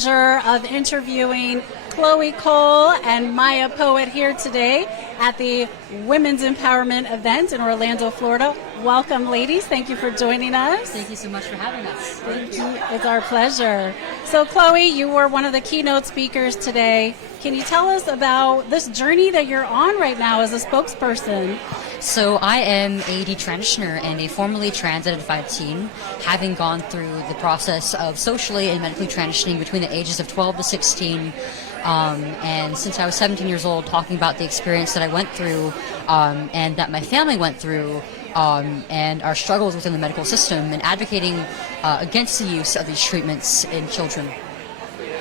Pleasure of interviewing Chloe Cole and Maya Poet here today at the Women's Empowerment event in Orlando, Florida. Welcome, ladies. Thank you for joining us. Thank you so much for having us. Thank you. It's our pleasure. So, Chloe, you were one of the keynote speakers today. Can you tell us about this journey that you're on right now as a spokesperson? So I am a detransitioner and a formerly trans-identified teen, having gone through the process of socially and medically transitioning between the ages of 12 to 16. And since I was 17 years old, talking about the experience that I went through and that my family went through, and our struggles within the medical system, and advocating against the use of these treatments in children.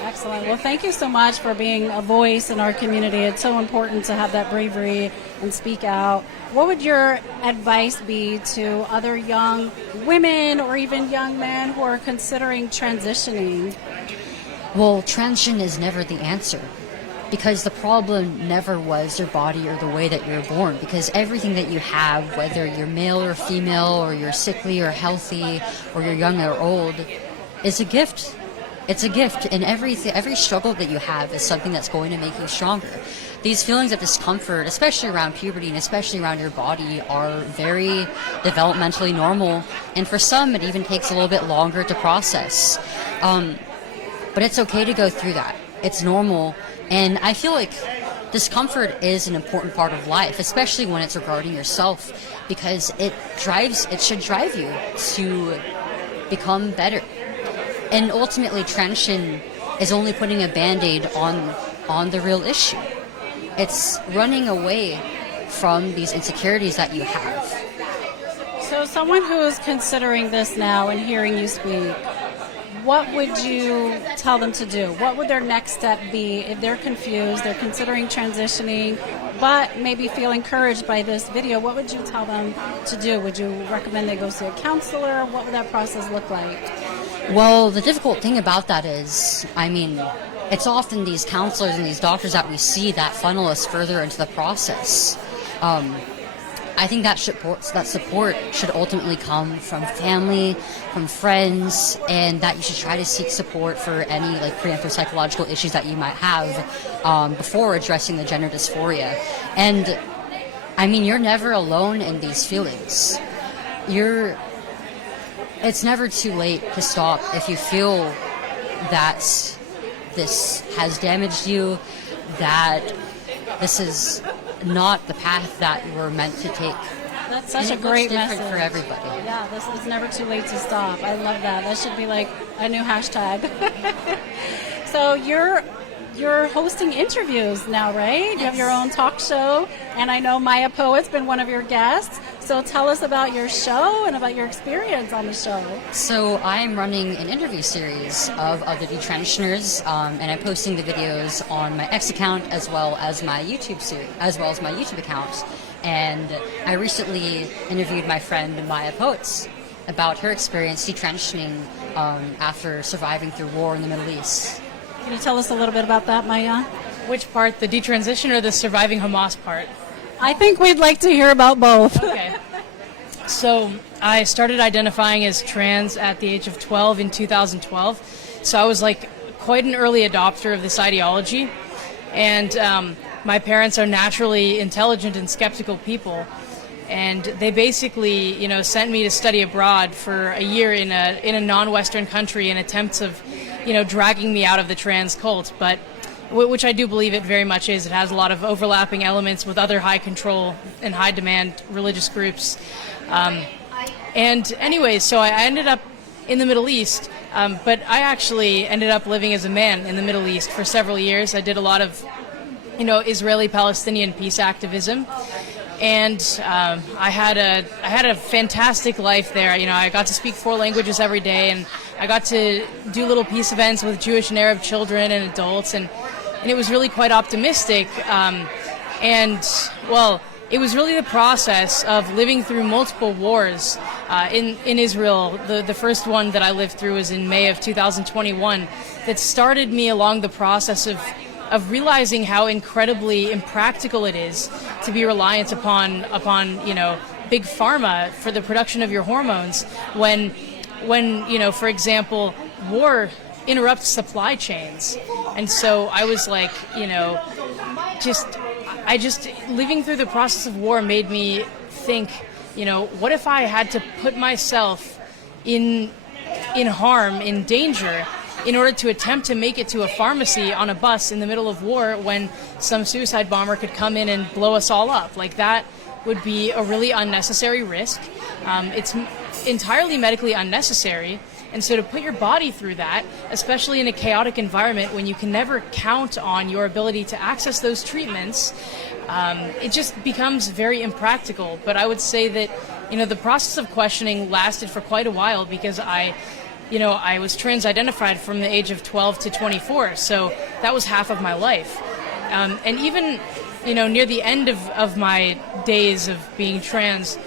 Excellent. Well, thank you so much for being a voice in our community. It's so important to have that bravery and speak out. What would your advice be to other young women or even young men who are considering transitioning? Well, transition is never the answer, because the problem never was your body or the way that you're born, because everything that you have, whether you're male or female, or you're sickly or healthy, or you're young or old, is a gift. It's a gift, and every struggle that you have is something that's going to make you stronger. These feelings of discomfort, especially around puberty and especially around your body, are very developmentally normal, and for some it even takes a little bit longer to process. But it's okay to go through that. It's normal, and I feel like discomfort is an important part of life, especially when it's regarding yourself, because it should drive you to become better. And ultimately, transition is only putting a Band-Aid on the real issue. It's running away from these insecurities that you have. So someone who is considering this now and hearing you speak, what would you tell them to do? What would their next step be if they're confused, they're considering transitioning, but maybe feel encouraged by this video? What would you tell them to do? Would you recommend they go see a counselor? What would that process look like? Well, the difficult thing about that is, it's often these counselors and these doctors that we see that funnel us further into the process. I think that support should ultimately come from family, from friends, and that you should try to seek support for any preemptive psychological issues that you might have before addressing the gender dysphoria. And you're never alone in these feelings. It's never too late to stop if you feel that this has damaged you, that this is not the path that you were meant to take. That's such a great message for everybody. Yeah, this is never too late to stop. I love that. That should be like a new hashtag. So you're hosting interviews now, right? Yes. You have your own talk show, and I know Maya Poet's been one of your guests. So tell us about your show and about your experience on the show. So I am running an interview series of the Detransitioners, and I'm posting the videos on my X account as well as my YouTube account. And I recently interviewed my friend Maya Poet about her experience detransitioning after surviving through war in the Middle East. Can you tell us a little bit about that, Maya? Which part, the detransition or the surviving Hamas part? I think we'd like to hear about both. Okay. So I started identifying as trans at the age of 12 in 2012. So I was quite an early adopter of this ideology. And my parents are naturally intelligent and skeptical people. And they basically, sent me to study abroad for a year in a non-Western country in attempts of, dragging me out of the trans cult. But which I do believe it very much is. It has a lot of overlapping elements with other high control and high demand religious groups. And anyways, so I ended up in the Middle East, but I actually ended up living as a man in the Middle East for several years. I did a lot of, Israeli-Palestinian peace activism. And I had a fantastic life there. I got to speak 4 languages every day, and I got to do little peace events with Jewish and Arab children and adults, and it was really quite optimistic. It was really the process of living through multiple wars in Israel. The first one that I lived through was in May of 2021 that started me along the process of realizing how incredibly impractical it is to be reliant upon big pharma for the production of your hormones when for example, war interrupt supply chains. And so I was like, I just living through the process of war made me think, what if I had to put myself in harm, in danger, in order to attempt to make it to a pharmacy on a bus in the middle of war when some suicide bomber could come in and blow us all up. Like, that would be a really unnecessary risk. It's entirely medically unnecessary. And so to put your body through that, especially in a chaotic environment when you can never count on your ability to access those treatments, it just becomes very impractical. But I would say that, the process of questioning lasted for quite a while because I was trans-identified from the age of 12 to 24, so that was half of my life. And even, near the end of my days of being trans,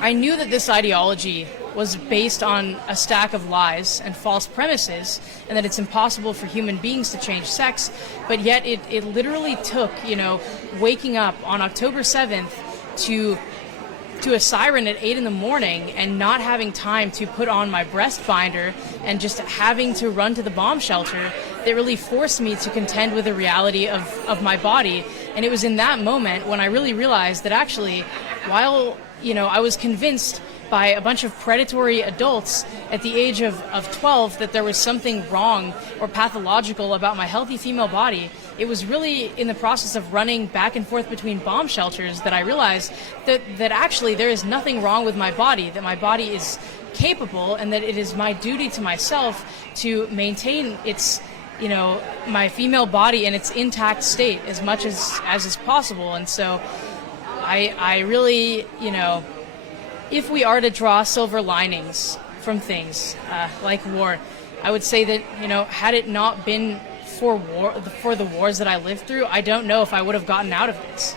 I knew that this ideology was based on a stack of lies and false premises, and that it's impossible for human beings to change sex, but yet it literally took, waking up on October 7th to a siren at 8 in the morning and not having time to put on my breast binder and just having to run to the bomb shelter that really forced me to contend with the reality of my body. And it was in that moment when I really realized that actually, while, I was convinced by a bunch of predatory adults at the age of 12 that there was something wrong or pathological about my healthy female body, it was really in the process of running back and forth between bomb shelters that I realized that actually there is nothing wrong with my body, that my body is capable, and that it is my duty to myself to maintain its, my female body in its intact state as much as is possible. And so I really, if we are to draw silver linings from things like war, I would say that, had it not been for the wars that I lived through, I don't know if I would have gotten out of this.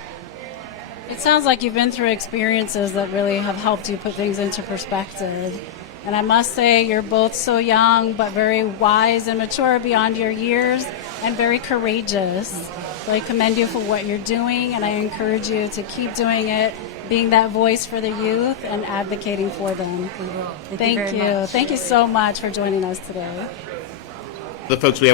It sounds like you've been through experiences that really have helped you put things into perspective. And I must say, you're both so young, but very wise and mature beyond your years, and very courageous. So I commend you for what you're doing, and I encourage you to keep doing it, being that voice for the youth and advocating for them. We will. Thank you. Thank you so much for joining us today. The folks we have